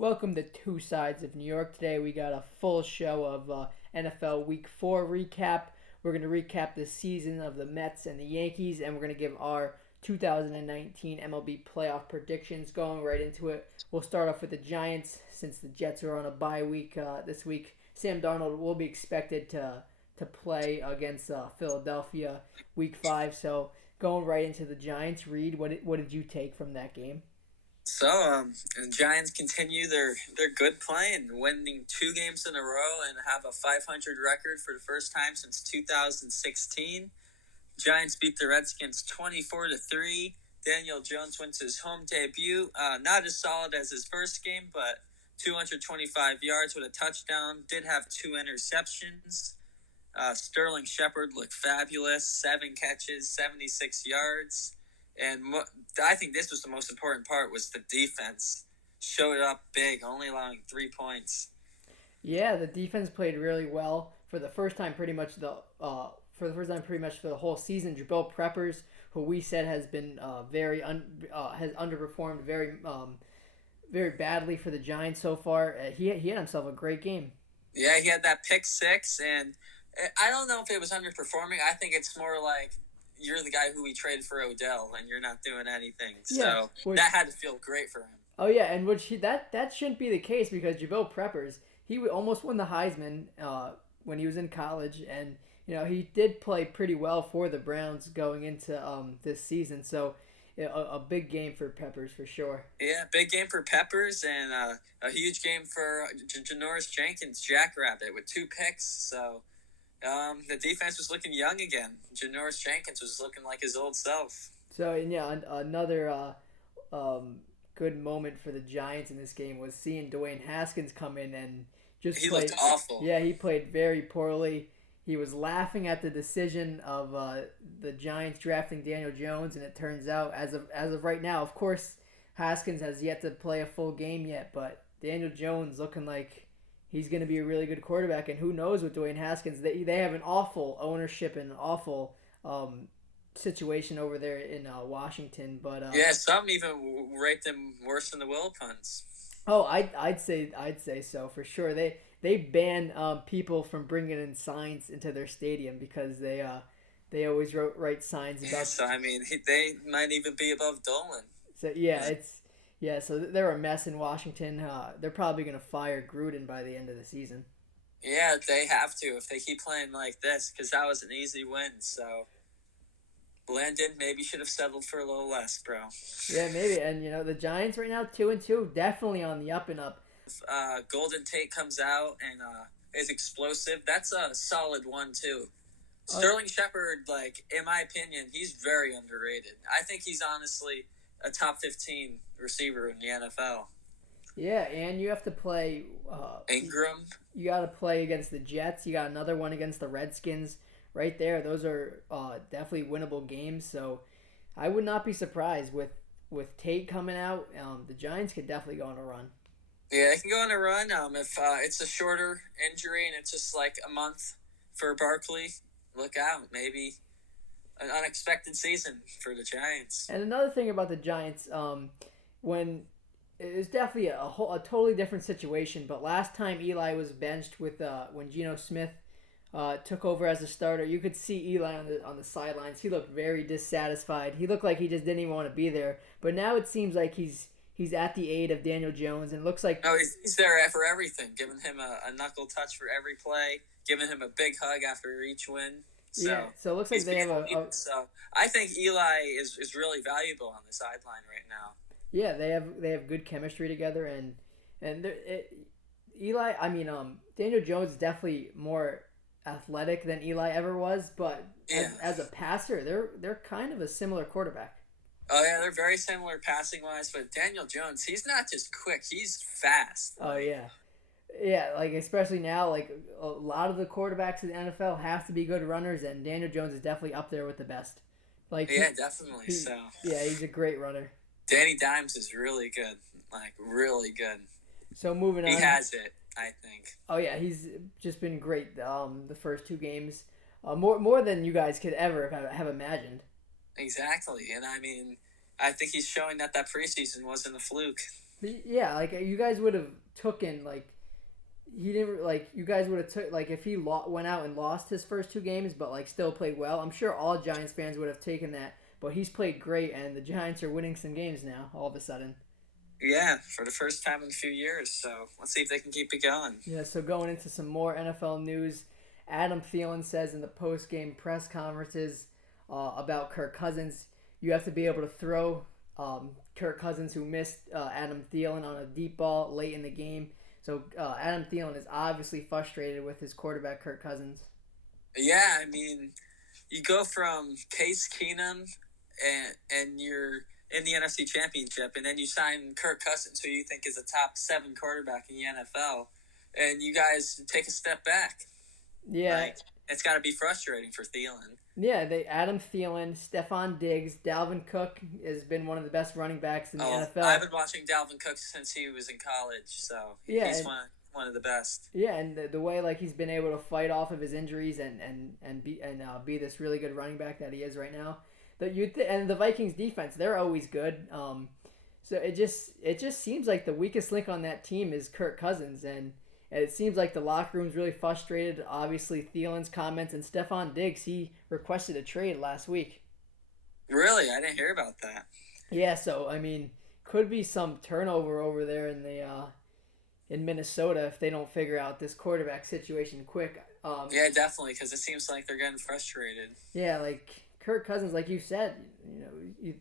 Welcome to Two Sides of New York. Today we got a full show of NFL Week 4 recap. We're going to recap the season of the Mets and the Yankees, and we're going to give our 2019 MLB playoff predictions. Going right into it, we'll start off with the Giants since the Jets are on a bye week this week. Sam Darnold will be expected to play against Philadelphia Week 5. So going right into the Giants, Reed, what did you take from that game? The Giants continue their good play and winning 2 games in a row and have a 500 record for the first time since 2016. Giants beat the Redskins 24-3. Daniel Jones wins his home debut. Not as solid as his first game, but 225 yards with a touchdown. Did have 2 interceptions. Sterling Shepard looked fabulous. 7 catches, 76 yards. And I think this was the most important part, was the defense showed up big, only allowing 3 points. Yeah, the defense played really well for the first time, pretty much for the whole season. Jabril Peppers, who we said has been has underperformed very badly for the Giants so far. He had himself a great game. Yeah, he had that pick 6, and I don't know if it was underperforming. I think it's more like, you're the guy who we traded for Odell, and you're not doing anything. Yeah, so that had to feel great for him. Oh yeah, and that shouldn't be the case, because Jabril Peppers, he almost won the Heisman when he was in college, and he did play pretty well for the Browns going into this season. So a big game for Peppers for sure. Yeah, big game for Peppers, and a huge game for Janoris Jenkins, Jackrabbit, with 2 picks. So. The defense was looking young again. Janoris Jenkins was looking like his old self. So, and yeah, another good moment for the Giants in this game was seeing Dwayne Haskins come in and he looked awful. Yeah, he played very poorly. He was laughing at the decision of the Giants drafting Daniel Jones, and it turns out, as of right now, of course, Haskins has yet to play a full game yet, but Daniel Jones looking like he's going to be a really good quarterback, and who knows with Dwayne Haskins. They have an awful ownership and an awful situation over there in Washington. But yeah, some even rate them worse than the Wilpons. Oh, I'd say so for sure. They ban people from bringing in signs into their stadium because they always write signs about. So I mean, they might even be above Dolan. So yeah, so they're a mess in Washington. They're probably going to fire Gruden by the end of the season. Yeah, they have to if they keep playing like this, because that was an easy win. So Landon maybe should have settled for a little less, bro. Yeah, maybe. And the Giants right now 2-2, definitely on the up and up. If Golden Tate comes out and is explosive, that's a solid one too. Sterling Shepard, in my opinion, he's very underrated. I think he's honestly a top 15 receiver in the NFL. Yeah, and you have to play Ingram. You got to play against the Jets. You got another one against the Redskins. Right there, those are definitely winnable games. So I would not be surprised with Tate coming out. The Giants could definitely go on a run. Yeah, they can go on a run. If it's a shorter injury and it's just like a month for Barkley, look out. Maybe an unexpected season for the Giants. And another thing about the Giants, when it was definitely a totally different situation. But last time Eli was benched when Geno Smith took over as a starter, you could see Eli on the sidelines. He looked very dissatisfied. He looked like he just didn't even want to be there. But now it seems like he's at the aid of Daniel Jones, and it looks like he's there for everything, giving him a knuckle touch for every play, giving him a big hug after each win. So it looks like they have So I think Eli is really valuable on the sideline right now. Yeah, they have good chemistry together, and Daniel Jones is definitely more athletic than Eli ever was, but as a passer, they're kind of a similar quarterback. Oh yeah, they're very similar passing wise, but Daniel Jones, he's not just quick, he's fast. Oh yeah. Yeah, especially now, a lot of the quarterbacks in the NFL have to be good runners, and Daniel Jones is definitely up there with the best. Definitely. Yeah, he's a great runner. Danny Dimes is really good, really good. So moving on, he has it, I think. Oh yeah, he's just been great. The first 2 games, more than you guys could ever have imagined. Exactly, and I mean, I think he's showing that preseason wasn't a fluke. Yeah, like you guys would have taken like he didn't like you guys would have took like if he went out and lost his first two games, but like still played well. I'm sure all Giants fans would have taken that. But he's played great, and the Giants are winning some games now. All of a sudden. Yeah, for the first time in a few years. So let's see if they can keep it going. Yeah. So going into some more NFL news, Adam Thielen says in the post game press conferences about Kirk Cousins, you have to be able to throw. Kirk Cousins, who missed Adam Thielen on a deep ball late in the game. So Adam Thielen is obviously frustrated with his quarterback, Kirk Cousins. Yeah, I mean, you go from Case Keenum and you're in the NFC Championship, and then you sign Kirk Cousins, who you think is a top 7 quarterback in the NFL, and you guys take a step back. Yeah. Like, it's got to be frustrating for Thielen. Yeah, Adam Thielen, Stephon Diggs, Dalvin Cook has been one of the best running backs in the NFL. I've been watching Dalvin Cook since he was in college, so he's one of the best. Yeah, and the way like he's been able to fight off of his injuries and be this really good running back that he is right now. And the Vikings defense, they're always good. So it just seems like the weakest link on that team is Kirk Cousins, and it seems like the locker room's really frustrated. Obviously, Thielen's comments and Stephon Diggs, he requested a trade last week. Really? I didn't hear about that. Yeah, so I mean, could be some turnover over there in Minnesota if they don't figure out this quarterback situation quick. Yeah, definitely, because it seems like they're getting frustrated. Yeah, like Kirk Cousins, like you said,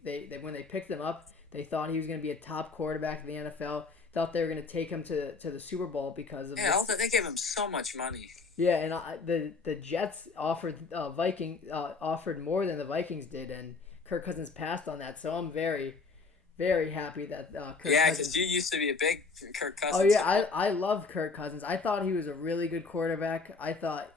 they when they picked him up, they thought he was going to be a top quarterback in the NFL. Thought they were going to take him to the Super Bowl because of they gave him so much money. Yeah, and the Jets offered offered more than the Vikings did, and Kirk Cousins passed on that. So I'm very, very happy that Kirk Cousins. Yeah, because you used to be a big Kirk Cousins. Oh yeah, I love Kirk Cousins. I thought he was a really good quarterback. I thought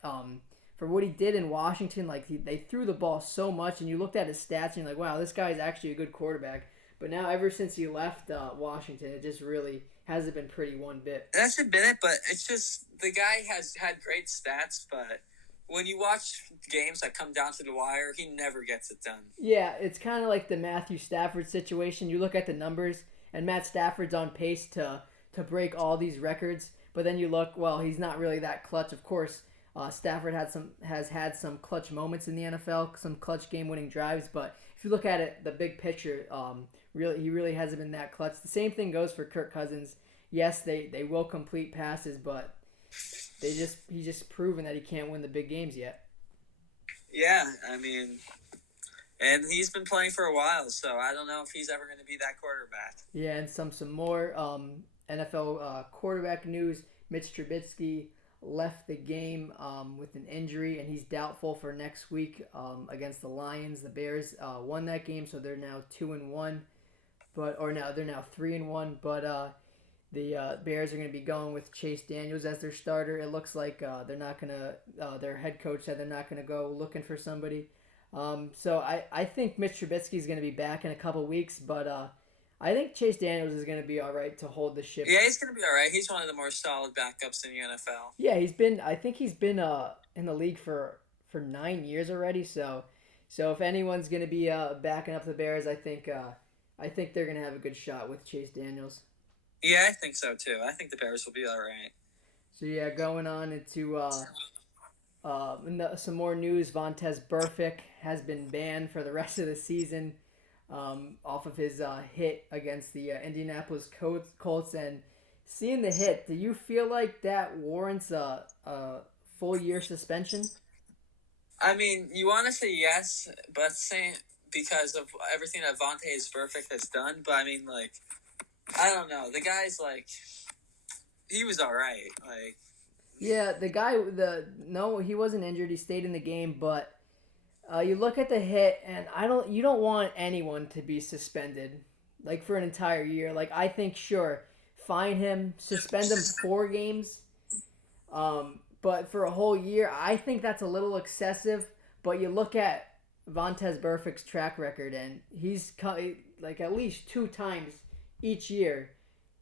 for what he did in Washington, like they threw the ball so much, and you looked at his stats and you're like, wow, this guy's actually a good quarterback. But now, ever since he left Washington, it just really hasn't been pretty one bit. That's been it, but it's just the guy has had great stats, but when you watch games that come down to the wire, he never gets it done. Yeah, it's kind of like the Matthew Stafford situation. You look at the numbers, and Matt Stafford's on pace to break all these records, but then you look, well, he's not really that clutch. Of course, Stafford has had some clutch moments in the NFL, some clutch game-winning drives, but if you look at it, the big picture, he really hasn't been that clutch. The same thing goes for Kirk Cousins. Yes, they will complete passes, but he's just proven that he can't win the big games yet. Yeah, I mean, and he's been playing for a while, so I don't know if he's ever going to be that quarterback. Yeah, and some more NFL quarterback news. Mitch Trubisky left the game with an injury, and he's doubtful for next week against the Lions. The Bears won that game, so they're now 2-1, they're now 3-1. But the Bears are going to be going with Chase Daniels as their starter. It looks like they're not going to. Their head coach said they're not going to go looking for somebody. So I think Mitch Trubisky is going to be back in a couple weeks, but I think Chase Daniels is going to be all right to hold the ship. Yeah, he's going to be all right. He's one of the more solid backups in the NFL. Yeah, I think he's been in the league for 9 years already. So if anyone's going to be backing up the Bears, I think they're going to have a good shot with Chase Daniels. Yeah, I think so too. I think the Bears will be all right. So yeah, going on into some more news. Vontaze Burfict has been banned for the rest of the season. Off of his hit against the Indianapolis Colts. And seeing the hit, do you feel like that warrants a full-year suspension? I mean, you want to say yes, but saying because of everything that Vontaze Burfict has done. But I mean, like, I don't know. The guy's like, he was all right. Like, yeah, the guy, he wasn't injured. He stayed in the game, but. You look at the hit, and you don't want anyone to be suspended, like for an entire year. Like I think, sure, fine him, suspend him 4 games, but for a whole year, I think that's a little excessive. But you look at Vontaze Burfict's track record, and he's like at least 2 times each year,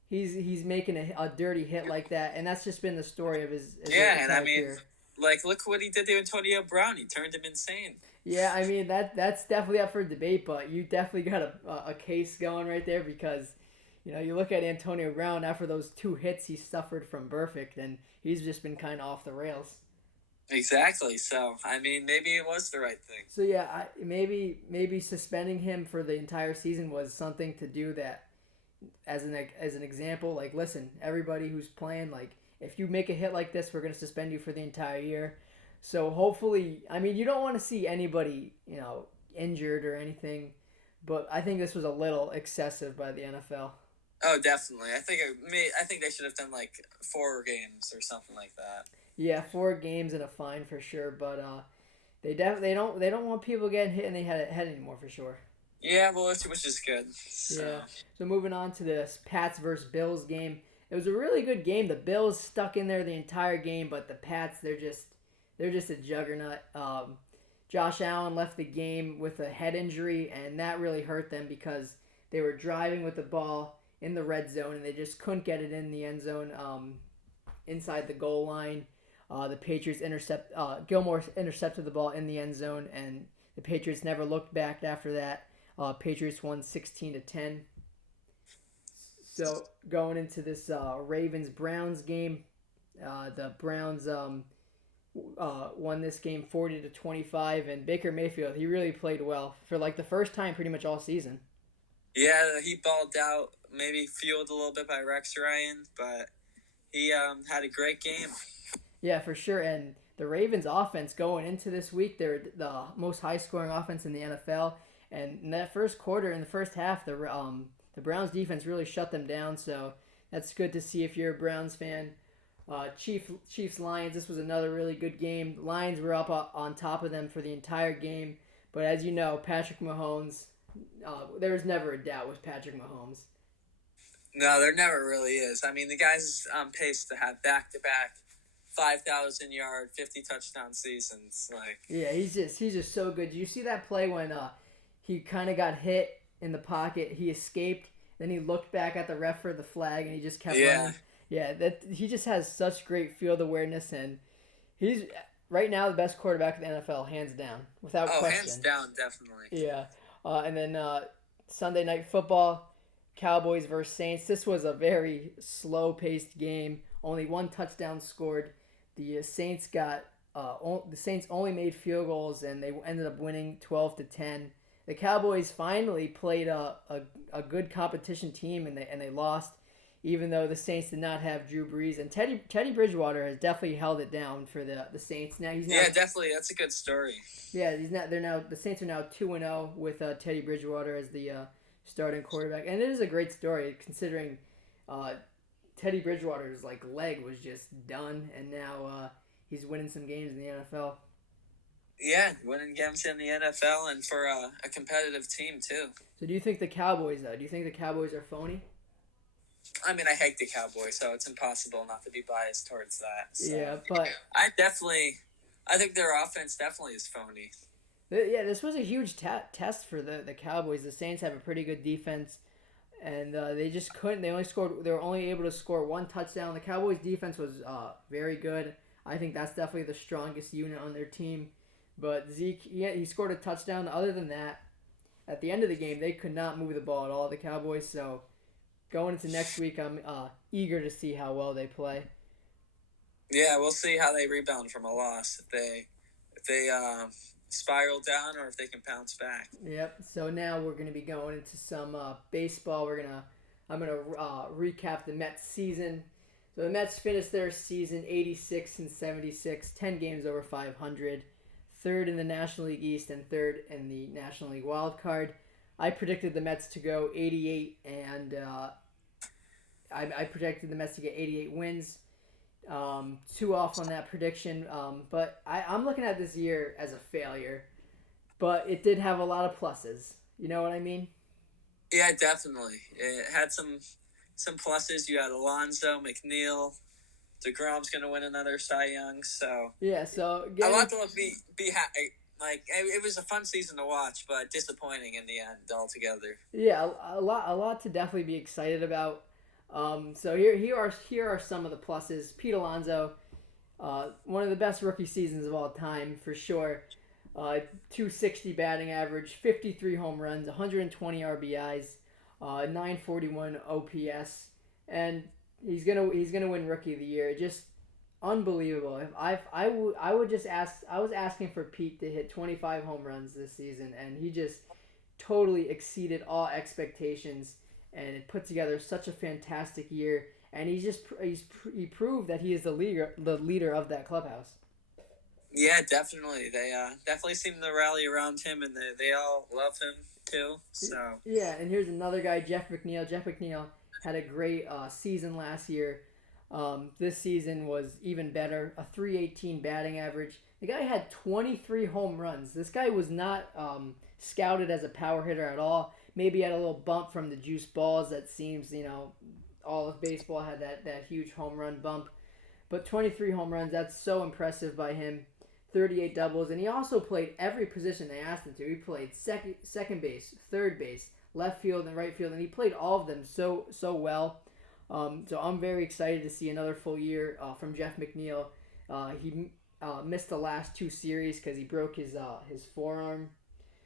he's making a dirty hit like that, and that's just been the story of his and I mean, career. Like look what he did to Antonio Brown. He turned him insane. Yeah, I mean that's definitely up for debate, but you definitely got a case going right there because You look at Antonio Brown after those 2 hits he suffered from Burfict, and he's just been kind of off the rails. Exactly. So, I mean, maybe it was the right thing. So yeah, maybe suspending him for the entire season was something to do that as an example. Like, listen, everybody who's playing, like, if you make a hit like this, we're gonna suspend you for the entire year. So hopefully, I mean, you don't want to see anybody injured or anything, but I think this was a little excessive by the NFL. Oh, definitely. I think they should have done like 4 games or something like that. Yeah, 4 games and a fine for sure, but they don't want people getting hit in the head anymore for sure. Yeah, well, which is good. So. Yeah. So moving on to this Pats versus Bills game, it was a really good game. The Bills stuck in there the entire game, but the Pats they're just a juggernaut. Josh Allen left the game with a head injury, and that really hurt them because they were driving with the ball in the red zone and they just couldn't get it in the end zone inside the goal line. The Patriots Gilmore intercepted the ball in the end zone, and the Patriots never looked back after that. Patriots won 16-10. So going into this Ravens-Browns game, the Browns won this game 40-25, and Baker Mayfield, he really played well for like the first time pretty much all season. Yeah, he balled out, maybe fueled a little bit by Rex Ryan, but he had a great game. Yeah, for sure. And the Ravens offense going into this week, they're the most high-scoring offense in the NFL. And in that first quarter, in the first half, the Browns defense really shut them down. So that's good to see if you're a Browns fan. Chiefs Lions, this was another really good game. Lions were up on top of them for the entire game. But as you know, Patrick Mahomes, there was never a doubt with Patrick Mahomes. No, there never really is. I mean, the guy's on pace to have back-to-back 5,000-yard, 50-touchdown seasons. Yeah, he's just so good. Did you see that play when he kind of got hit in the pocket? He escaped, then he looked back at the ref for the flag, and he just kept running. Yeah, he just has such great field awareness, and he's right now the best quarterback in the NFL, hands down, without question. Hands down, definitely. Yeah, and then Sunday Night Football, Cowboys versus Saints. This was a very slow-paced game. Only 1 touchdown scored. The Saints only made field goals, and they ended up winning 12-10. The Cowboys finally played a good competition team, and they lost, even though the Saints did not have Drew Brees. And Teddy Bridgewater has definitely held it down for the Saints. Now definitely, that's a good story. Yeah, the Saints are now 2-0 with Teddy Bridgewater as the starting quarterback, and it is a great story considering Teddy Bridgewater's leg was just done, and now he's winning some games in the NFL. Yeah, winning games in the NFL and for a competitive team too. So do you think the Cowboys are phony? I mean, I hate the Cowboys, so it's impossible not to be biased towards that. So. Yeah, but I think their offense definitely is phony. Yeah, this was a huge test for the Cowboys. The Saints have a pretty good defense, and they just couldn't. They were only able to score 1 touchdown. The Cowboys' defense was very good. I think that's definitely the strongest unit on their team. But Zeke, he scored a touchdown. Other than that, at the end of the game, they could not move the ball at all, the Cowboys. So going into next week, I'm eager to see how well they play. Yeah, we'll see how they rebound from a loss. If they spiral down or if they can bounce back. Yep. So now we're going to be going into some baseball. I'm gonna recap the Mets season. So the Mets finished their season 86-76, 10 games over 500, 3rd in the National League East and 3rd in the National League Wild Card. I predicted the Mets to go 88, and I predicted the Mets to get 88 wins. 2 off on that prediction, but I'm looking at this year as a failure, but it did have a lot of pluses. You know what I mean? Yeah, definitely. It had some pluses. You had Alonso, McNeil, DeGrom's going to win another Cy Young, so yeah. So a lot to be happy. It was a fun season to watch, but disappointing in the end altogether. Yeah, a lot to definitely be excited about. So here are some of the pluses. Pete Alonso, one of the best rookie seasons of all time for sure. 260 batting average, 53 home runs, 120 RBIs. 941 OPS, and he's gonna win Rookie of the Year. Just unbelievable. If I would just ask. I was asking for Pete to hit 25 home runs this season, and he just totally exceeded all expectations, and it put together such a fantastic year. And he proved that he is the leader of that clubhouse. Yeah, definitely. They definitely seem to rally around him, and they all love him too. So Yeah, and here's another guy, Jeff McNeil. Jeff McNeil had a great season last year. This season was even better, a 318 batting average. The guy had 23 home runs. This guy was not scouted as a power hitter at all. Maybe he had a little bump from the juice balls that seems, all of baseball had that huge home run bump. But 23 home runs, that's so impressive by him. 38 doubles, and he also played every position they asked him to. He played second base, third base, left field, and right field, and he played all of them so well. So I'm very excited to see another full year from Jeff McNeil. He missed the last two series because he broke his forearm.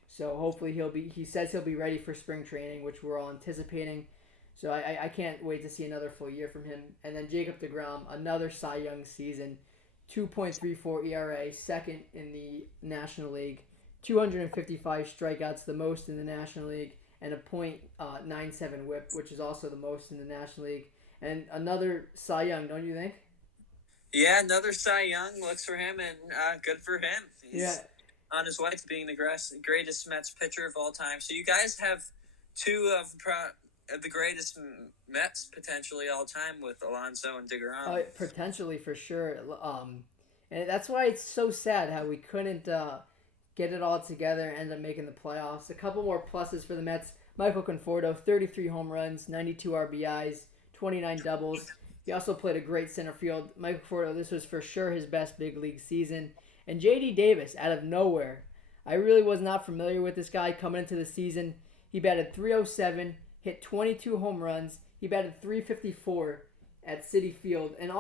So hopefully he says he'll be ready for spring training, which we're all anticipating. So I can't wait to see another full year from him. And then Jacob deGrom, another Cy Young season. 2.34 ERA, second in the National League, 255 strikeouts, the most in the National League, and a .97 WHIP, which is also the most in the National League. And another Cy Young, don't you think? yeah, another Cy Young looks for him, and good for him. He's Yeah. on his way to being the greatest Mets pitcher of all time. So you guys have two of the greatest Mets potentially all time with Alonso and deGrom. Potentially for sure. And that's why it's so sad how we couldn't get it all together and end up making the playoffs. A couple more pluses for the Mets. Michael Conforto, 33 home runs, 92 RBIs, 29 doubles. He also played a great center field. Michael Conforto, this was for sure his best big league season. And J.D. Davis, out of nowhere. I really was not familiar with this guy coming into the season. He batted .307, hit 22 home runs. He batted .354 at Citi Field. And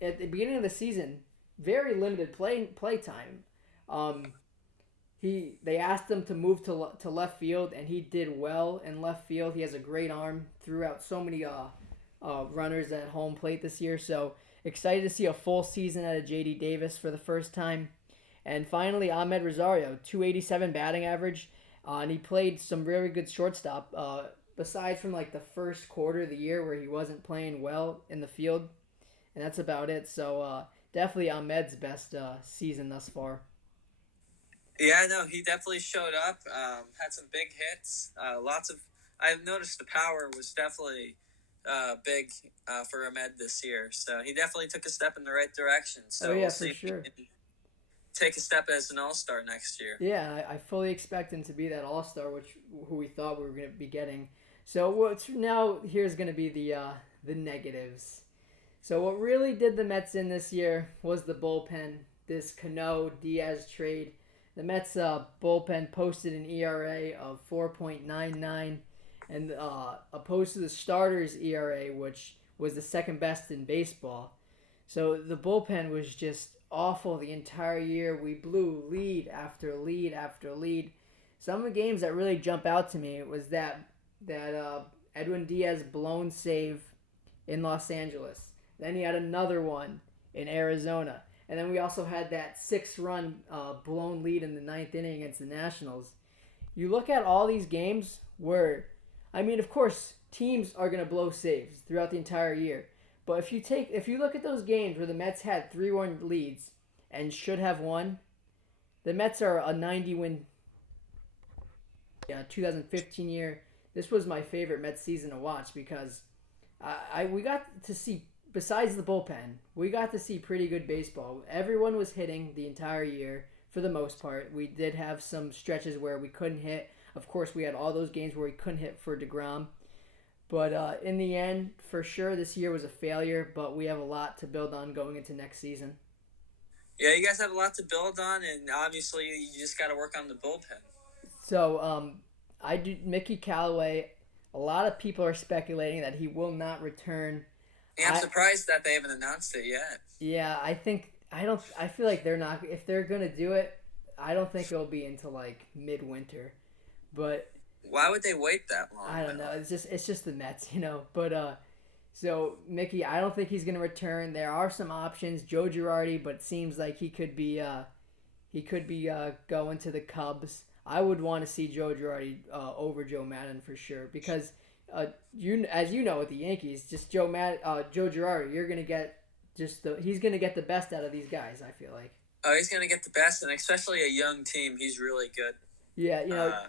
at the beginning of the season, very limited play time. They asked him to move to left field, and he did well in left field. He has a great arm, threw out so many runners at home plate this year. So excited to see a full season out of J.D. Davis for the first time. And finally, Ahmed Rosario, 287 batting average, and he played some very good shortstop. Besides from like the first quarter of the year where he wasn't playing well in the field, and that's about it. So definitely Ahmed's best season thus far. Yeah, no, he definitely showed up. Had some big hits. I've noticed the power was definitely big for Ahmed this year. So he definitely took a step in the right direction. So Yeah, we'll for see sure. if he can take a step as an all-star next year. Yeah, I fully expect him to be that all-star, who we thought we were going to be getting. So what's now here's going to be the negatives. So what really did the Mets in this year was the bullpen. This Cano Diaz trade. The Mets bullpen posted an ERA of 4.99, and opposed to the starters' ERA, which was the second best in baseball. So the bullpen was just awful the entire year. We blew lead after lead after lead. Some of the games that really jump out to me was that Edwin Diaz blown save in Los Angeles. Then he had another one in Arizona. And then we also had that 6-run blown lead in the ninth inning against the Nationals. You look at all these games where, of course, teams are going to blow saves throughout the entire year. But if you look at those games where the Mets had 3-1 leads and should have won, the Mets are a 90-win 2015 year. This was my favorite Mets season to watch because we got to see, besides the bullpen, we got to see pretty good baseball. Everyone was hitting the entire year for the most part. We did have some stretches where we couldn't hit. Of course, we had all those games where we couldn't hit for deGrom. But in the end, for sure, this year was a failure, but we have a lot to build on going into next season. Yeah, you guys have a lot to build on, and obviously you just got to work on the bullpen. So Mickey Callaway, a lot of people are speculating that he will not return. Yeah, I'm surprised that they haven't announced it yet. Yeah, I feel like they're not, if they're going to do it, I don't think it'll be until like midwinter. But Why would they wait that long, I don't know. though? It's just the Mets, you know. But so Mickey, I don't think he's gonna return. There are some options, Joe Girardi, but it seems like he could be going to the Cubs. I would want to see Joe Girardi over Joe Madden for sure because as you know with the Yankees, just Joe Girardi, you're gonna get he's gonna get the best out of these guys. I feel like. Oh, he's going to get the best, and especially a young team, he's really good. Yeah, Uh,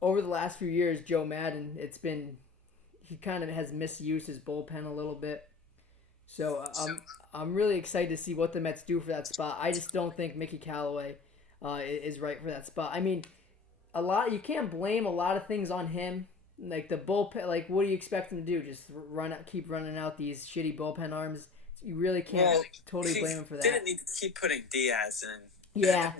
over the last few years, Joe Madden, he kind of has misused his bullpen a little bit. So I'm really excited to see what the Mets do for that spot. I just don't think Mickey Callaway is right for that spot. I mean, you can't blame a lot of things on him. Like the bullpen, like what do you expect him to do? Just keep running out these shitty bullpen arms. You really can't totally blame him for that. Didn't need to keep putting Diaz in. Yeah,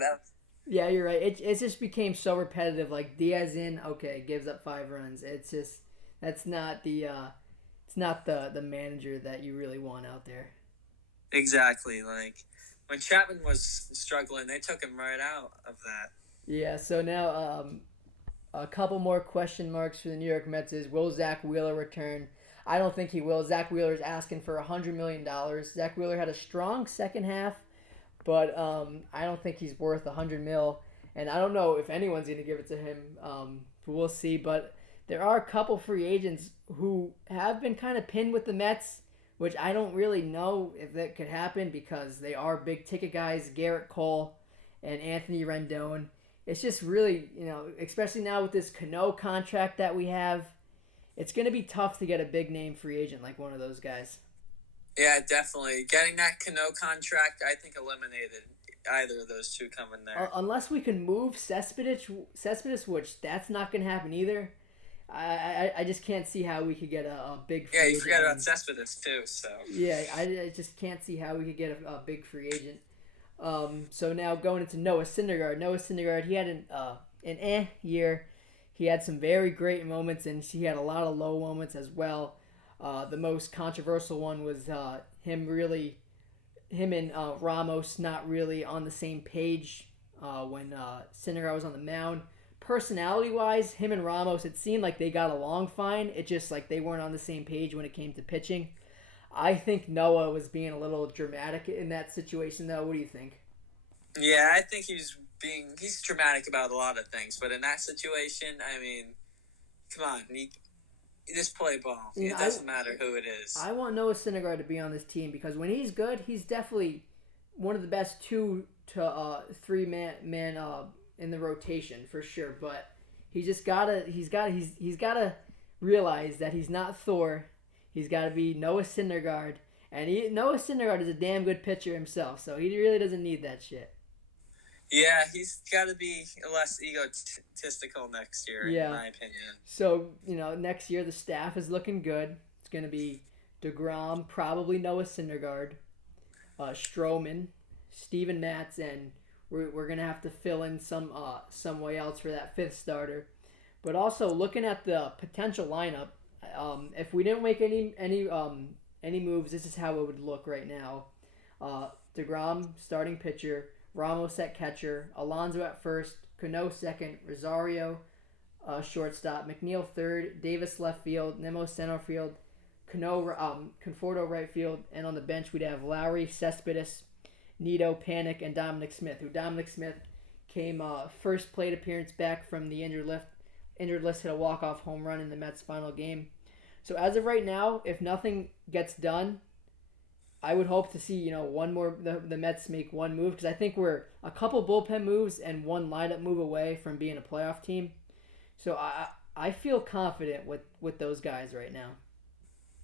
yeah, you're right. It just became so repetitive. Like Diaz in, okay, gives up 5 runs. It's just that's not it's not the manager that you really want out there. Exactly. Like when Chapman was struggling, they took him right out of that. Yeah. So now a couple more question marks for the New York Mets is will Zach Wheeler return? I don't think he will. Zach Wheeler's asking for $100 million. Zach Wheeler had a strong second half, but I don't think he's worth $100 million. And I don't know if anyone's going to give it to him. We'll see. But there are a couple free agents who have been kind of pinned with the Mets, which I don't really know if that could happen because they are big ticket guys, Garrett Cole and Anthony Rendon. It's just really, especially now with this Cano contract that we have, it's going to be tough to get a big name free agent like one of those guys. Yeah, definitely. Getting that Cano contract, I think, eliminated either of those two coming there. Unless we can move Cespedes, which that's not going to happen either. I just can't see how we could get a big free agent. Yeah, you forgot about Cespedes too, so. Yeah, I just can't see how we could get a big free agent. So now going into Noah Syndergaard. Noah Syndergaard, he had an year. He had some very great moments, and he had a lot of low moments as well. The most controversial one was him and Ramos not really on the same page when Syndergaard was on the mound. Personality-wise, him and Ramos, it seemed like they got along fine. It just like they weren't on the same page when it came to pitching. I think Noah was being a little dramatic in that situation, though. What do you think? Yeah, I think he's dramatic about a lot of things, but in that situation, I mean, come on, you just play ball. It doesn't matter who it is. I want Noah Syndergaard to be on this team because when he's good, he's definitely one of the best 2 to 3 man in the rotation for sure. But he's gotta realize that he's not Thor. He's got to be Noah Syndergaard, and Noah Syndergaard is a damn good pitcher himself, so he really doesn't need that shit. Yeah, he's got to be less egotistical next year, in my opinion. So, next year the staff is looking good. It's going to be DeGrom, probably Noah Syndergaard, Stroman, Steven Matz, and we're going to have to fill in some way else for that 5th starter. But also, looking at the potential lineup, if we didn't make any moves, this is how it would look right now. DeGrom, starting pitcher. Ramos at catcher, Alonso at first, Cano second, Rosario shortstop, McNeil third, Davis left field, Nemo center field, Conforto right field, and on the bench we'd have Lowry, Cespedes, Nito, Panic, and Dominic Smith. Dominic Smith came first plate appearance back from the injured list, hit a walk-off home run in the Mets' final game. So as of right now, if nothing gets done, I would hope to see, the Mets make one move because I think we're a couple bullpen moves and one lineup move away from being a playoff team. So I feel confident with those guys right now.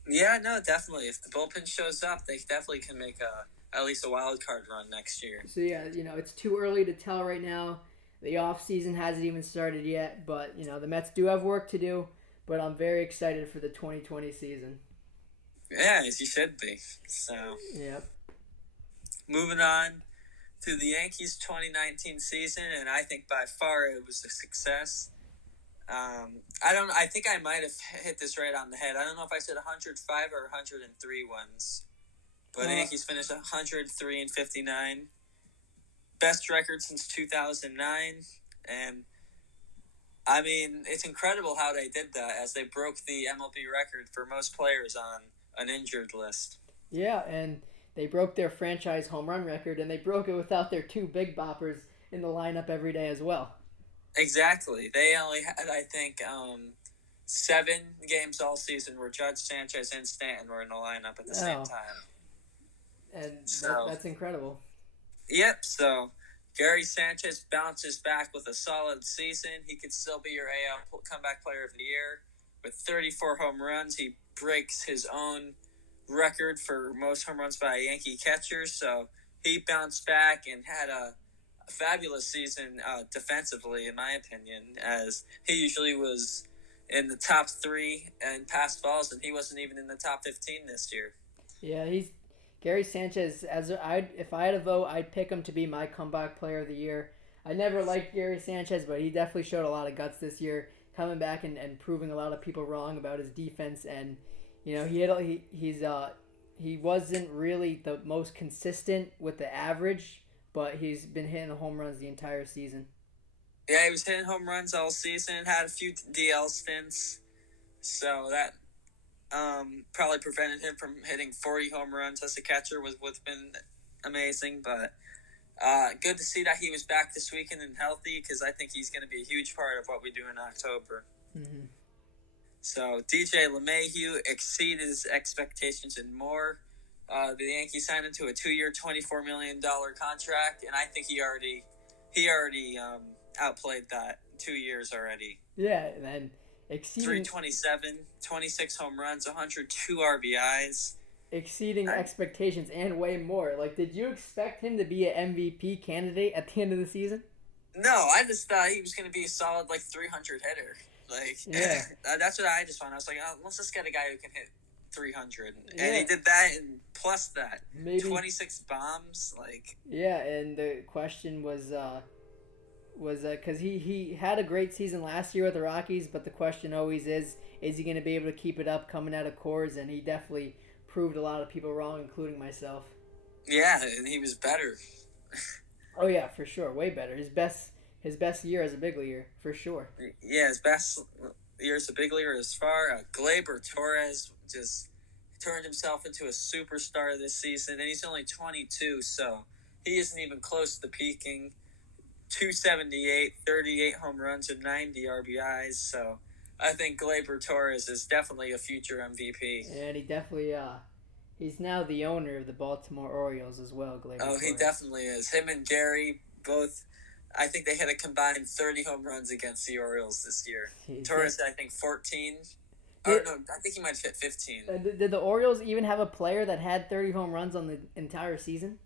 Yeah, no, definitely. If the bullpen shows up, they definitely can make at least a wild card run next year. So yeah, it's too early to tell right now. The off season hasn't even started yet, but the Mets do have work to do. But I'm very excited for the 2020 season. Yeah, as you should be. So, yep. Moving on to the Yankees 2019 season, and I think by far it was a success. I think I might have hit this right on the head. I don't know if I said 105 or 103 wins, but the Yankees finished 103-59, best record since 2009, and I mean, it's incredible how they did that, as they broke the MLB record for most players on an injured list. Yeah, and they broke their franchise home run record, and they broke it without their two big boppers in the lineup every day as well. Exactly. They only had, I think, 7 games all season where Judge, Sanchez, and Stanton were in the lineup at the same Oh, time. and So, that's incredible. yep. So Gary Sanchez bounces back with a solid season. He could still be your AL comeback player of the year with 34 home runs. He breaks his own record for most home runs by a Yankee catcher. So he bounced back and had a fabulous season defensively, in my opinion, as he usually was in the top 3 in passed balls, and he wasn't even in the top 15 this year. Yeah, he's Gary Sanchez. If I had a vote, I'd pick him to be my comeback player of the year. I never liked Gary Sanchez, but he definitely showed a lot of guts this year, coming back and proving a lot of people wrong about his defense. And he wasn't really the most consistent with the average, but he's been hitting the home runs the entire season. Yeah, he was hitting home runs all season, had a few DL stints, so that probably prevented him from hitting 40 home runs as a catcher, was what's been amazing. But good to see that he was back this weekend and healthy, because I think he's going to be a huge part of what we do in October. Mm-hmm. So DJ LeMahieu exceeded his expectations and more. The Yankees signed him to a 2-year, $24 million contract, and I think he already outplayed that 2 years already. Yeah, and exceeding 327, 26 home runs, 102 RBIs. exceeding expectations and way more. Like, did you expect him to be an MVP candidate at the end of the season? No, I just thought he was going to be a solid 300 hitter. Yeah. That's what I just found. I was like, oh, let's just get a guy who can hit 300, Yeah. and he did that, and plus that, Maybe 26 bombs. Yeah, and the question was because he had a great season last year with the Rockies, but the question always is he going to be able to keep it up coming out of Coors? And he definitely proved a lot of people wrong, including myself. Yeah, and he was better. Oh yeah, for sure, way better. His best year as a big leaguer, for sure. Yeah, his best year as a big leaguer as far. Gleyber Torres just turned himself into a superstar this season, and he's only 22, so he isn't even close to peaking. 278, 38 home runs, and 90 RBIs, so I think Gleyber Torres is definitely a future MVP. And he definitely he's now the owner of the Baltimore Orioles as well, Gleyber Torres. He definitely is. Him and Gary both, I think they hit a combined 30 home runs against the Orioles this year. Torres, I think 14. No, I think he might have hit 15. Did the Orioles even have a player that had 30 home runs on the entire season?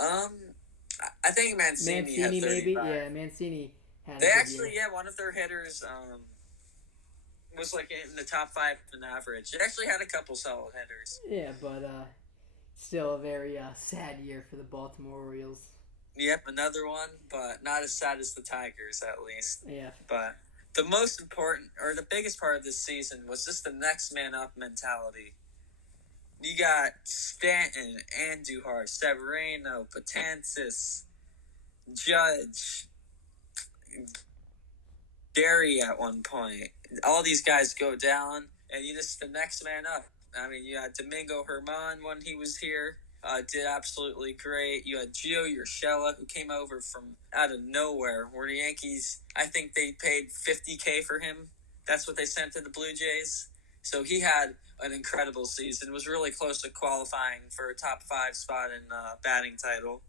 I think Mancini had 35. Maybe? Yeah, Mancini had They actually, one of their hitters was in the top 5 in average. They actually had a couple solid hitters. Yeah, but still a very sad year for the Baltimore Orioles. Yep, another one, but not as sad as the Tigers, at least. Yeah. But the most important, or the biggest part of this season was just the next man up mentality. You got Stanton, Andujar, Severino, Betances, Judge, Gary at one point. All these guys go down, and you just the next man up. I mean, you had Domingo Germán when he was here. Did absolutely great. You had Gio Urshela, who came over from out of nowhere, where the Yankees, I think they paid $50K for him. That's what they sent to the Blue Jays. So he had an incredible season. Was really close to qualifying for a top 5 spot in batting title.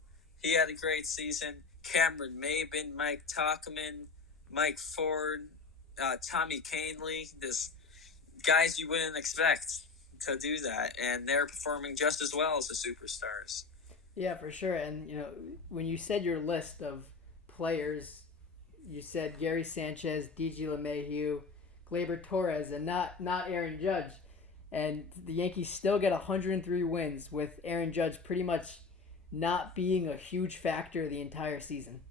He had a great season. Cameron Maybin, Mike Tauchman, Mike Ford, Tommy Canley, just guys you wouldn't expect to do that, and they're performing just as well as the superstars. Yeah, for sure. And when you said your list of players, you said Gary Sanchez, DJ LeMahieu, Gleyber Torres, and not Aaron Judge. And the Yankees still get 103 wins with Aaron Judge pretty much not being a huge factor the entire season.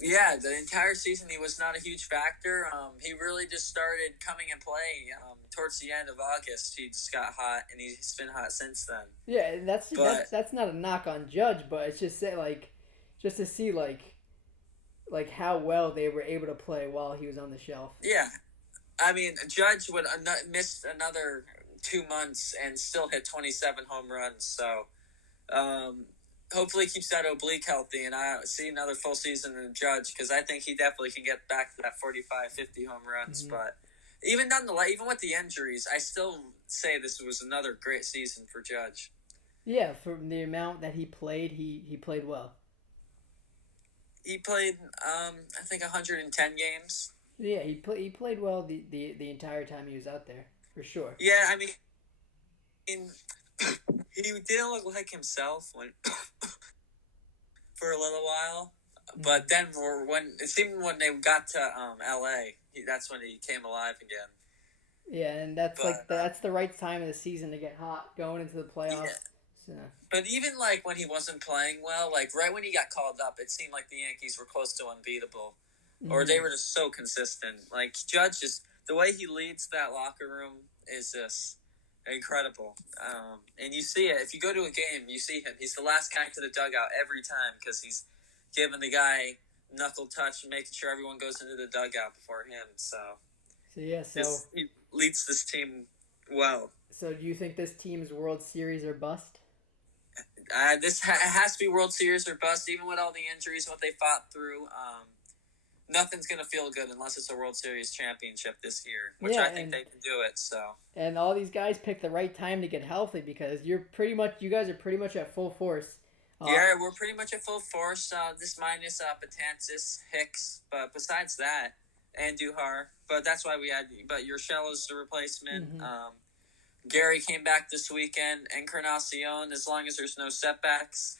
Yeah, the entire season he was not a huge factor. He really just started coming and playing towards the end of August. He just got hot, and he's been hot since then. Yeah, that's not a knock on Judge, but it's just to see like how well they were able to play while he was on the shelf. Yeah, I mean, Judge would miss another 2 months and still hit 27 home runs. So um, hopefully, he keeps that oblique healthy, and I see another full season in Judge because I think he definitely can get back to that 45, 50 home runs. Mm-hmm. But even nonetheless, even with the injuries, I still say this was another great season for Judge. Yeah, for the amount that he played, he played well. He played, I think, 110 games. Yeah, he played well the entire time he was out there for sure. Yeah, I mean, he didn't look like himself when for a little while, but then when it seemed when they got to L.A., that's when he came alive again. Yeah, and that's But that's the right time of the season to get hot going into the yeah, playoffs. So, but even like when he wasn't playing well, like right when he got called up, it seemed like the Yankees were close to unbeatable, or they were just so consistent. Like Judge, just the way he leads that locker room is just incredible. And you see it if you go to a game, you see him. He's the last guy to the dugout every time because he's giving the guy knuckle touch and making sure everyone goes into the dugout before him. So yeah, he leads this team well. So do you think this team's World Series or bust? This has to be World Series or bust, even with all the injuries, what they fought through. Nothing's going to feel good unless it's a World Series championship this year, which I think they can do it. So, and all these guys picked the right time to get healthy because you guys are pretty much at full force. Yeah, we're pretty much at full force. This minus Betances, Hicks, but besides that, and Duhar. But that's why we had. But Urshela is the replacement. Mm-hmm. Gary came back this weekend. Encarnacion, as long as there's no setbacks,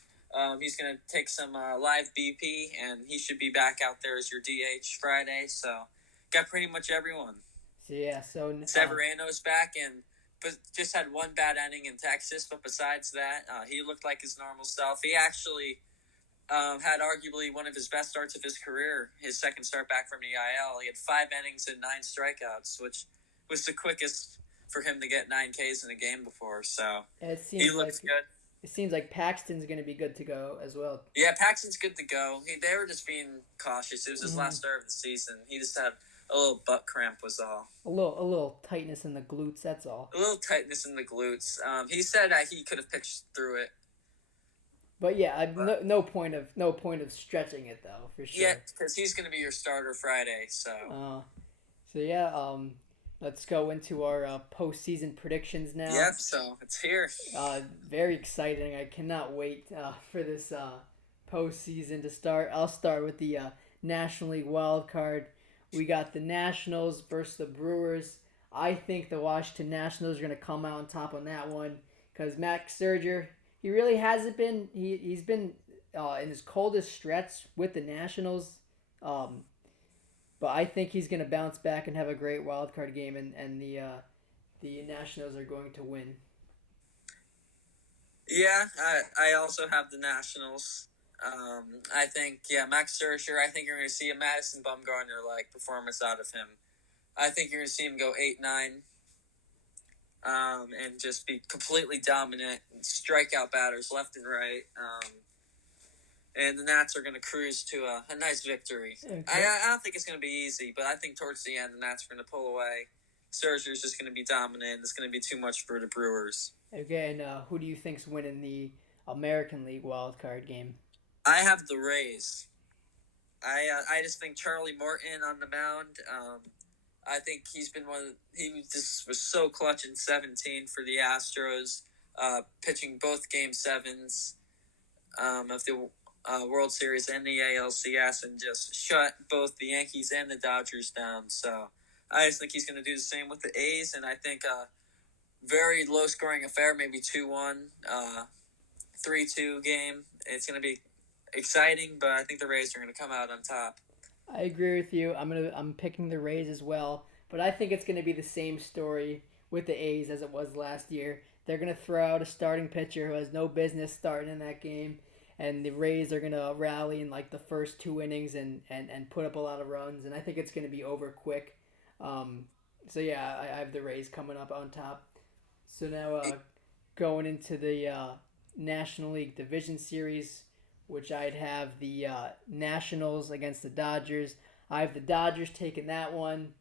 he's going to take some live BP, and he should be back out there as your DH Friday. So, got pretty much everyone. So yeah, Severino's back, but just had one bad inning in Texas. But besides that, he looked like his normal self. He actually had arguably one of his best starts of his career. His second start back from the IL, he had 5 innings and 9 strikeouts, which was the quickest for him to get 9 Ks in a game before. So he looks good. It seems like Paxton's going to be good to go as well. Yeah, Paxton's good to go. They were just being cautious. It was his last start of the season. He just had a little butt cramp was all. A little tightness in the glutes, that's all. A little tightness in the glutes. He said that he could have pitched through it. But yeah, no point of stretching it though, for sure. Yeah, because he's going to be your starter Friday. So yeah, let's go into our postseason predictions now. Yep, so it's here. Very exciting. I cannot wait for this postseason to start. I'll start with the National League wild card. We got the Nationals versus the Brewers. I think the Washington Nationals are going to come out on top on that one because Max Scherzer, he really hasn't been. He's been in his coldest stretch with the Nationals. But I think he's going to bounce back and have a great wild card game, and the Nationals are going to win. Yeah, I also have the Nationals. I think, Max Scherzer, I think you're going to see a Madison Bumgarner-like performance out of him. I think you're going to see him go 8-9 and just be completely dominant, and strike out batters left and right. And the Nats are going to cruise to a nice victory. Okay. I don't think it's going to be easy, but I think towards the end, the Nats are going to pull away. Scherzer's just going to be dominant. It's going to be too much for the Brewers. Okay, and who do you think's winning the American League wild card game? I have the Rays. I just think Charlie Morton on the mound. I think he's been he just was so clutch in 17 for the Astros, pitching both Game 7s of the World Series and the ALCS, and just shut both the Yankees and the Dodgers down. So I just think he's going to do the same with the A's, and I think a very low-scoring affair, maybe 2-1, 3-2 game. It's going to be exciting, but I think the Rays are going to come out on top. I agree with you. I'm picking the Rays as well, but I think it's going to be the same story with the A's as it was last year. They're going to throw out a starting pitcher who has no business starting in that game, and the Rays are going to rally in like the first 2 innings and put up a lot of runs, and I think it's going to be over quick. So yeah, I have the Rays coming up on top. So now going into the National League Division Series, which I'd have the Nationals against the Dodgers. I have the Dodgers taking that one.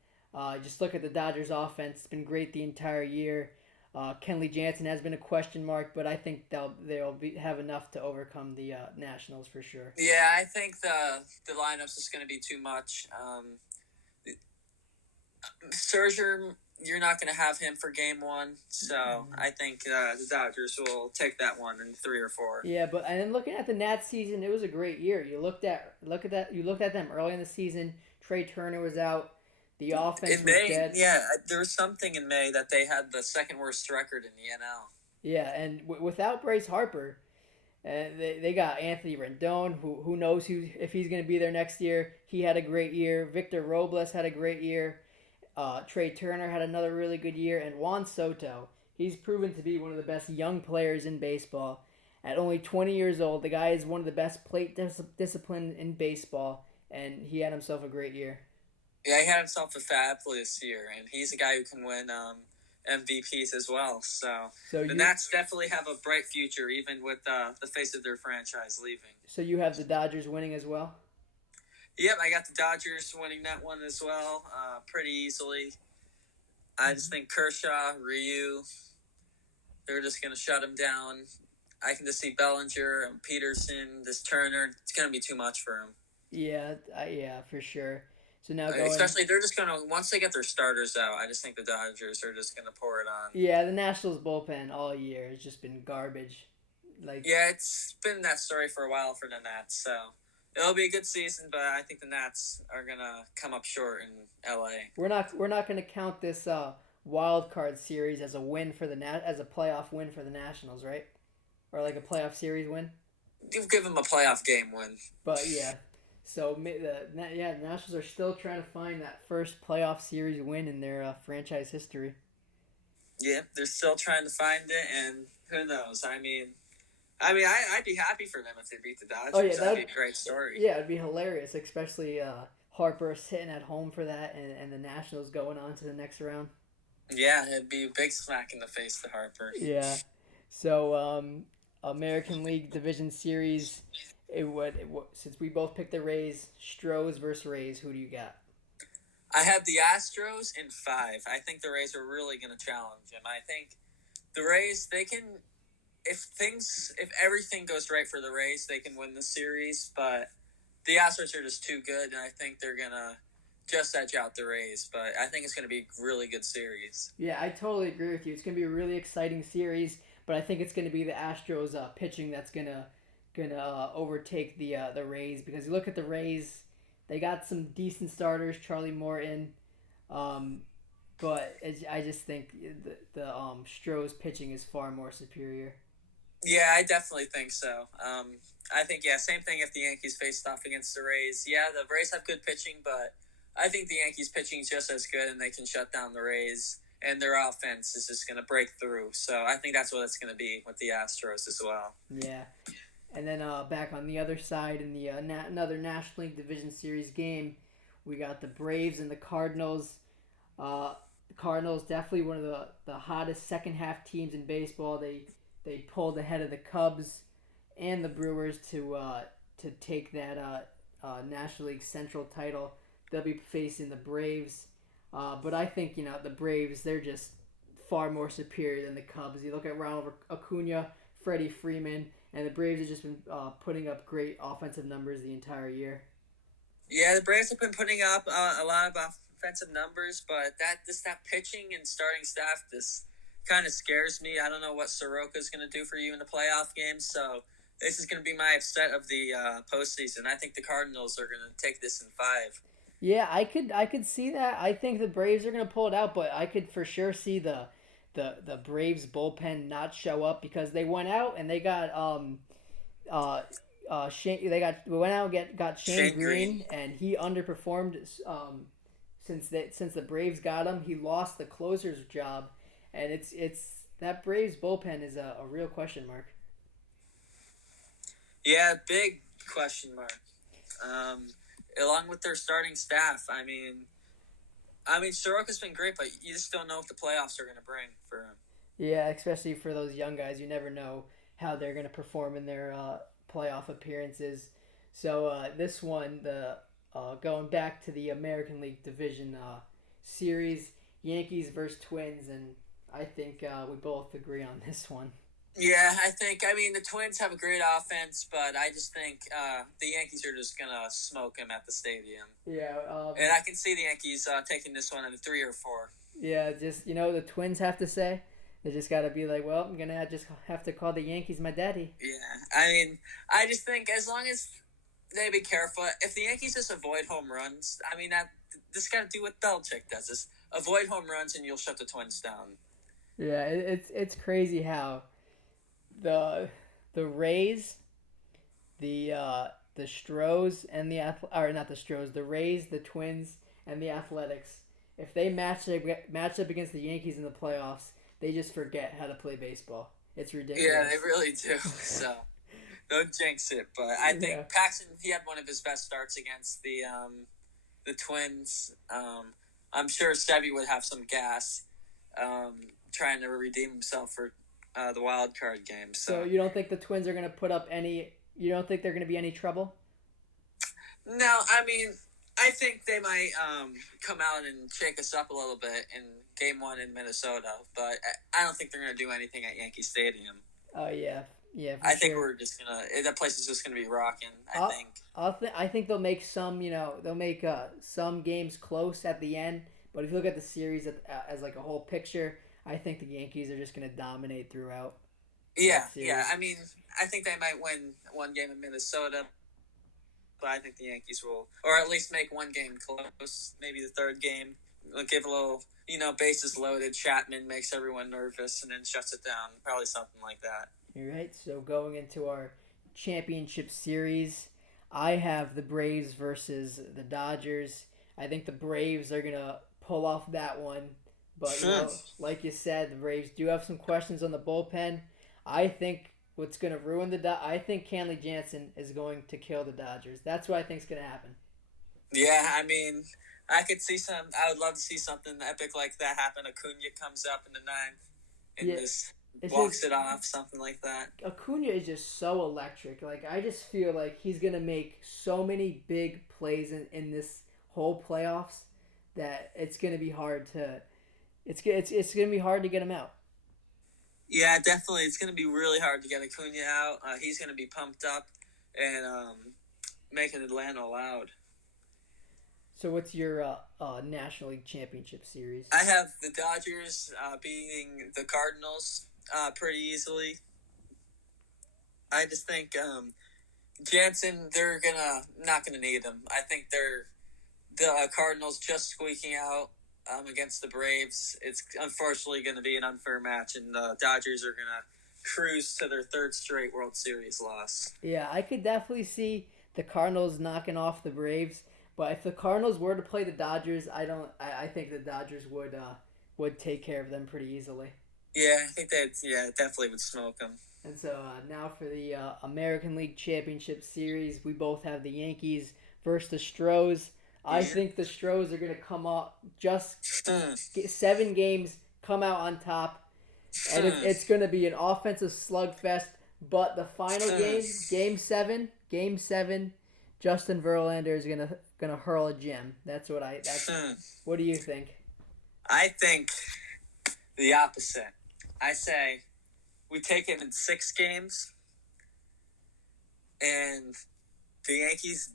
Just look at the Dodgers offense; it's been great the entire year. Kenley Jansen has been a question mark, but I think have enough to overcome the Nationals for sure. Yeah, I think the lineup's just going to be too much. Scherzer, you're not going to have him for game one, so I think the Dodgers will take that one in 3 or 4. Yeah, but and then looking at the Nats season, it was a great year. You looked at them early in the season. Trey Turner was out. The offense In was May, dead. yeah, there was something in May that they had the second worst record in the NL. Yeah, and without Bryce Harper, they got Anthony Rendon, who knows if he's going to be there next year. He had a great year. Victor Robles had a great year. Trey Turner had another really good year, and Juan Soto. He's proven to be one of the best young players in baseball. At only 20 years old, the guy is one of the best plate discipline in baseball, and he had himself a great year. Yeah, he had himself a fabulous year, and he's a guy who can win MVPs as well. So the Nats definitely have a bright future, even with the face of their franchise leaving. So you have the Dodgers winning as well? Yep, I got the Dodgers winning that one as well, pretty easily. I just think Kershaw, Ryu, they're just going to shut him down. I can just see Bellinger and Peterson, this Turner. It's going to be too much for him. Yeah, for sure. So now especially they're just going to, once they get their starters out, I just think the Dodgers are just going to pour it on. Yeah, the Nationals bullpen all year has just been garbage. Yeah, it's been that story for a while for the Nats, so it'll be a good season, but I think the Nats are going to come up short in LA. We're not going to count this wild card series as a win for as a playoff win for the Nationals, right? Or like a playoff series win? You give them a playoff game win. But yeah. So the Nationals are still trying to find that first playoff series win in their franchise history. Yeah, they're still trying to find it, and who knows? I mean, I'd be happy for them if they beat the Dodgers. Oh yeah, that'd be a great story. Yeah, it'd be hilarious, especially Harper sitting at home for that, and the Nationals going on to the next round. Yeah, it'd be a big smack in the face to Harper. Yeah. So American League Division Series. Since we both picked the Rays, Stros versus Rays, who do you got? I have the Astros in 5. I think the Rays are really going to challenge them. I think the Rays, they can, if everything goes right for the Rays, they can win the series, but the Astros are just too good, and I think they're going to just edge out the Rays, but I think it's going to be a really good series. Yeah, I totally agree with you. It's going to be a really exciting series, but I think it's going to be the Astros pitching that's going to overtake the Rays, because you look at the Rays, they got some decent starters, Charlie Morton, but I just think the Stros pitching is far more superior. Yeah, I definitely think so. I think, same thing if the Yankees faced off against the Rays. Yeah, the Rays have good pitching, but I think the Yankees pitching is just as good, and they can shut down the Rays, and their offense is just going to break through. So I think that's what it's going to be with the Astros as well. Yeah. And then back on the other side in the another National League Division Series game, we got the Braves and the Cardinals. The Cardinals definitely one of the hottest second half teams in baseball. They pulled ahead of the Cubs and the Brewers to take that National League Central title. They'll be facing the Braves, but I think the Braves, they're just far more superior than the Cubs. You look at Ronald Acuna, Freddie Freeman. And the Braves have just been putting up great offensive numbers the entire year. Yeah, the Braves have been putting up a lot of offensive numbers, but that pitching and starting staff, this kind of scares me. I don't know what Soroka's going to do for you in the playoff games, so this is going to be my upset of the postseason. I think the Cardinals are going to take this in 5. Yeah, I could see that. I think the Braves are going to pull it out, but I could for sure see the Braves bullpen not show up, because they went out and they got Shane Green, and he underperformed since the Braves got him. He lost the closer's job, and it's that Braves bullpen is a real question mark. Yeah, big question mark. Along with their starting staff, I mean, Soroka's been great, but you just don't know what the playoffs are going to bring for him. Yeah, especially for those young guys. You never know how they're going to perform in their playoff appearances. So this one, the going back to the American League Division series, Yankees versus Twins, and I think we both agree on this one. Yeah, I mean, the Twins have a great offense, but I just think the Yankees are just going to smoke them at the stadium. Yeah. And I can see the Yankees taking this one in 3 or 4. Yeah, just, the Twins have to say. They just got to be like, well, I'm going to just have to call the Yankees my daddy. Yeah, I mean, I just think as long as they be careful, if the Yankees just avoid home runs, I mean, this got to do what Belichick does. Just avoid home runs and you'll shut the Twins down. Yeah, it's crazy how the Rays, the Stros and the Rays, the Twins, and the Athletics. If they match up against the Yankees in the playoffs, they just forget how to play baseball. It's ridiculous. Yeah, they really do. So don't jinx it. But I think Paxton, he had one of his best starts against the Twins. I'm sure Sevy would have some gas, trying to redeem himself for the wild card game. So you don't think the Twins are going to put up any? You don't think they're going to be any trouble? No, I mean, I think they might come out and shake us up a little bit in Game 1 in Minnesota, but I don't think they're going to do anything at Yankee Stadium. Oh, yeah. Yeah, I think we're just going to – that place is just going to be rocking, I think. I think they'll make some, they'll make some games close at the end, but if you look at the series as like a whole picture, I think the Yankees are just going to dominate throughout. Yeah. I mean, I think they might win one game in Minnesota, but I think the Yankees will, or at least make one game close. Maybe the third game, they'll give a little, bases loaded. Chapman makes everyone nervous and then shuts it down. Probably something like that. All right. So going into our championship series, I have the Braves versus the Dodgers. I think the Braves are gonna pull off that one, but like you said, the Braves do have some questions on the bullpen. I think what's going to ruin I think Kenley Jansen is going to kill the Dodgers. That's what I think is going to happen. Yeah, I mean, I would love to see something epic like that happen. Acuna comes up in the 9th and just walks it off, something like that. Acuna is just so electric. Like, I just feel like he's going to make so many big plays in this whole playoffs that it's going to be hard to it's going to be hard to get him out. Yeah, definitely. It's going to be really hard to get Acuna out. He's going to be pumped up and making Atlanta loud. So what's your National League Championship Series? I have the Dodgers beating the Cardinals pretty easily. I just think Jansen, they're not gonna need him. I think the Cardinals just squeaking out against the Braves. It's unfortunately going to be an unfair match, and the Dodgers are going to cruise to their 3rd straight World Series loss. Yeah, I could definitely see the Cardinals knocking off the Braves, but if the Cardinals were to play the Dodgers, I think the Dodgers would take care of them pretty easily. Yeah, I think definitely would smoke them. And so now for the American League Championship Series, we both have the Yankees versus the Stros. I think the Stros are going to come up just 7 games, come out on top, and it's going to be an offensive slugfest. But the final game, Game 7, Justin Verlander is gonna hurl a gem. What do you think? I think the opposite. I say we take him in 6 games, and the Yankees.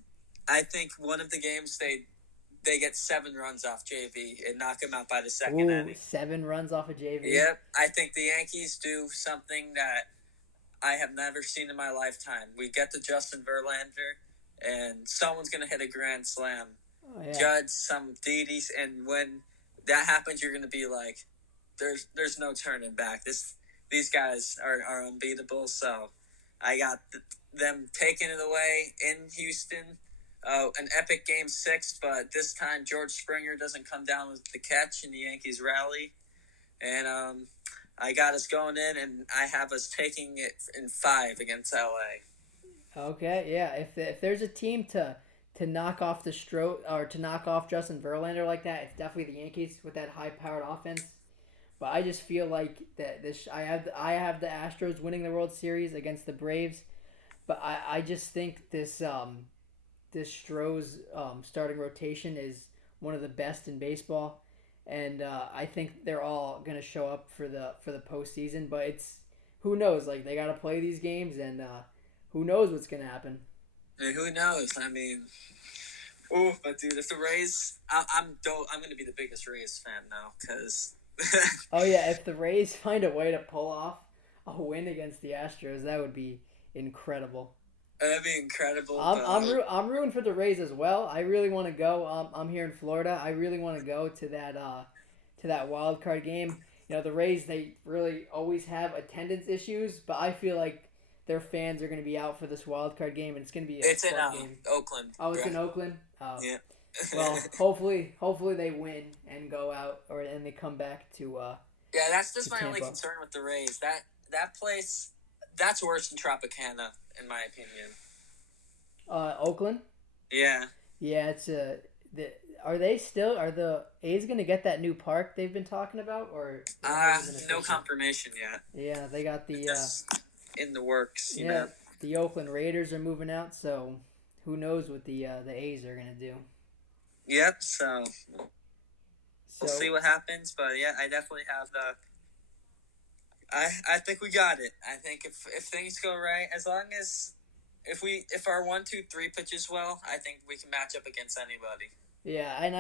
I think one of the games they get 7 runs off JV and knock him out by the second inning. 7 runs off of JV? Yep. I think the Yankees do something that I have never seen in my lifetime. We get to Justin Verlander, and someone's going to hit a grand slam. Oh, yeah. Judge, some Didi's, and when that happens, you're going to be like, there's no turning back. These guys are unbeatable, so I got them taking it away in Houston. An epic Game 6, but this time George Springer doesn't come down with the catch and the Yankees rally. And I got us going in, and I have us taking it in 5 against LA. Okay, yeah. If there's a team to knock off to knock off Justin Verlander like that, it's definitely the Yankees with that high-powered offense. But I just feel like that I have the Astros winning the World Series against the Braves. But I just think this Stroh's starting rotation is one of the best in baseball, and I think they're all gonna show up for the postseason. But it's who knows? Like they gotta play these games, and who knows what's gonna happen. And who knows? I mean, oh, but dude, if the Rays, I'm gonna be the biggest Rays fan now because. Oh yeah, if the Rays find a way to pull off a win against the Astros, that would be incredible. That'd be incredible. I'm rooting for the Rays as well. I really want to go. I'm here in Florida. I really want to go to that wild card game. You know, the Rays, they really always have attendance issues, but I feel like their fans are going to be out for this wild card game, and it's going to be it's in game. Oakland. Oh, it's in Oakland. Yeah. Well, hopefully they win and go out, and they come back to. Yeah, that's just my Tampa. only concern with the Rays. That place, that's worse than Tropicana, in my opinion. Oakland. Yeah. Yeah, it's are the A's gonna get that new park they've been talking about, or no confirmation yet. Yeah, they got the in the works. You yeah, know? the Oakland Raiders are moving out, so who knows what the A's are gonna do. Yep. So we'll see what happens, but yeah, I definitely have the. I think we got it. I think if things go right, as long as if our 1-2-3 pitches well, I think we can match up against anybody. Yeah, and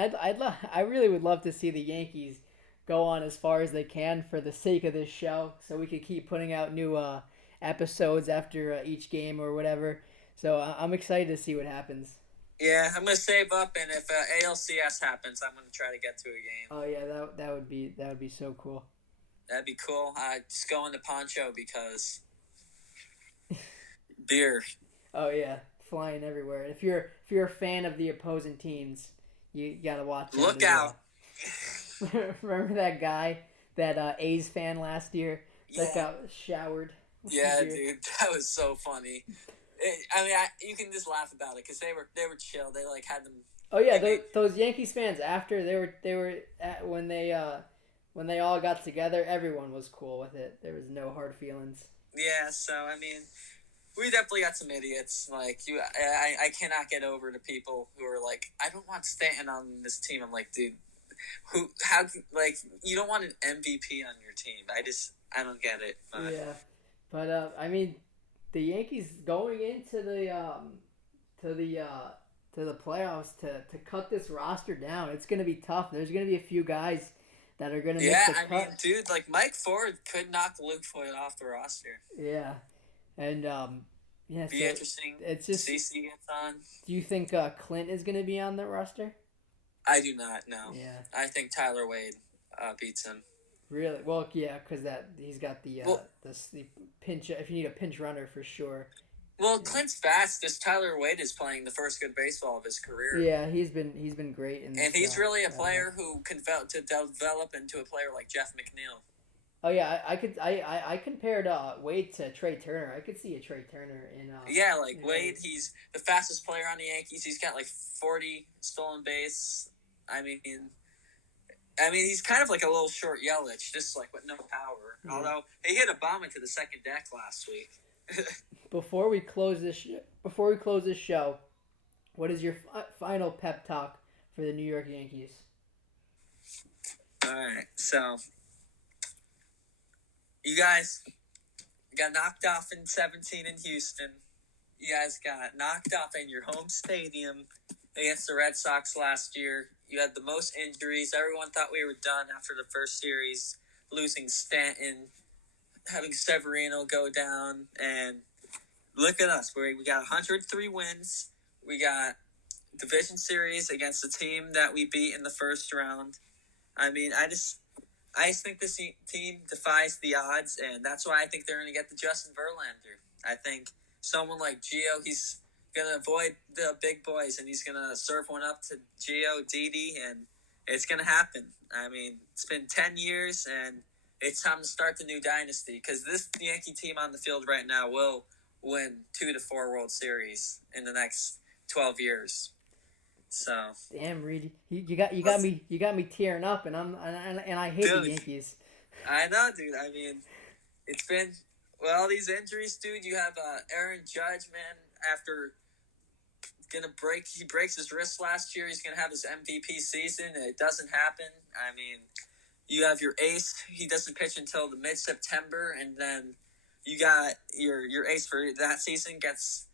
I really would love to see the Yankees go on as far as they can for the sake of this show, so we could keep putting out new episodes after each game or whatever. So I'm excited to see what happens. Yeah, I'm gonna save up, and if ALCS happens, I'm gonna try to get to a game. Oh yeah, that would be so cool. That'd be cool. Just go into poncho because beer. Oh yeah, flying everywhere. If you're a fan of the opposing teams, you gotta watch. Look out! Remember that guy, that A's fan last year that got showered? Yeah, dude, that was so funny. You can just laugh about it because they were chill. They like had them. Oh yeah, those Yankees fans after they were when they all got together, everyone was cool with it. There was no hard feelings. Yeah, so I mean, we definitely got some idiots. Like I cannot get over the people who are like, I don't want Stanton on this team. I'm like, dude, you don't want an MVP on your team. I don't get it. Yeah, but I mean, the Yankees going into the playoffs to cut this roster down, it's gonna be tough. There's gonna be a few guys that are gonna miss the cut. Yeah, I mean, dude, like Mike Ford could knock Luke Voit off the roster. Yeah, and yeah, be interesting. It's just CC gets on. Do you think Clint is gonna be on the roster? I do not. No. Yeah. I think Tyler Wade beats him. Really? Well, yeah, because he's got the pinch. If you need a pinch runner for sure. Well, Clint's fast. This Tyler Wade is playing the first good baseball of his career. Yeah, he's been great. And he's really a player who can develop into a player like Jeff McNeil. Oh yeah, I compared Wade to Trey Turner. I could see a Trey Turner in. Yeah, like Wade, he's the fastest player on the Yankees. He's got like 40 stolen base. I mean, he's kind of like a little short Yelich, just like with no power. Yeah. Although he hit a bomb into the second deck last week. Before we close this show, what is your final pep talk for the New York Yankees? All right, so you guys got knocked off in 17 in Houston. You guys got knocked off in your home stadium against the Red Sox last year. You had the most injuries. Everyone thought we were done after the first series, losing Stanton, having Severino go down, and look at us. We got 103 wins. We got division series against the team that we beat in the first round. I mean, I just think this team defies the odds, and that's why I think they're going to get the Justin Verlander. I think someone like Gio, he's going to avoid the big boys, and he's going to serve one up to Gio, Didi, and it's going to happen. I mean, it's been 10 years, and it's time to start the new dynasty because this Yankee team on the field right now will win 2 to 4 World Series in the next 12 years. So damn, Reed, you got me tearing up, and I hate the Yankees. I know, dude. I mean, it's been Well, these injuries, dude. You have Aaron Judge, man. After he breaks his wrist last year. He's gonna have his MVP season, and it doesn't happen. I mean, you have your ace. He doesn't pitch until the mid September, and then you got your ace for that season gets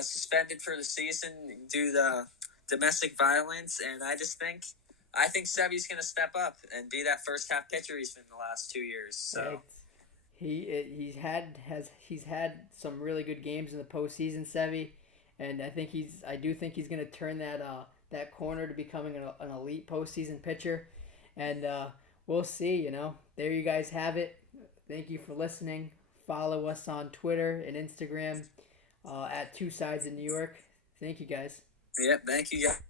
suspended for the season due to domestic violence. And I think Sevy's gonna step up and be that first half pitcher he's been the last 2 years. So. He's had some really good games in the postseason, Sevy, and I do think he's gonna turn that corner to becoming an elite postseason pitcher, and we'll see. There you guys have it. Thank you for listening. Follow us on Twitter and Instagram at 2Sides of New York. Thank you guys. Yep, thank you guys.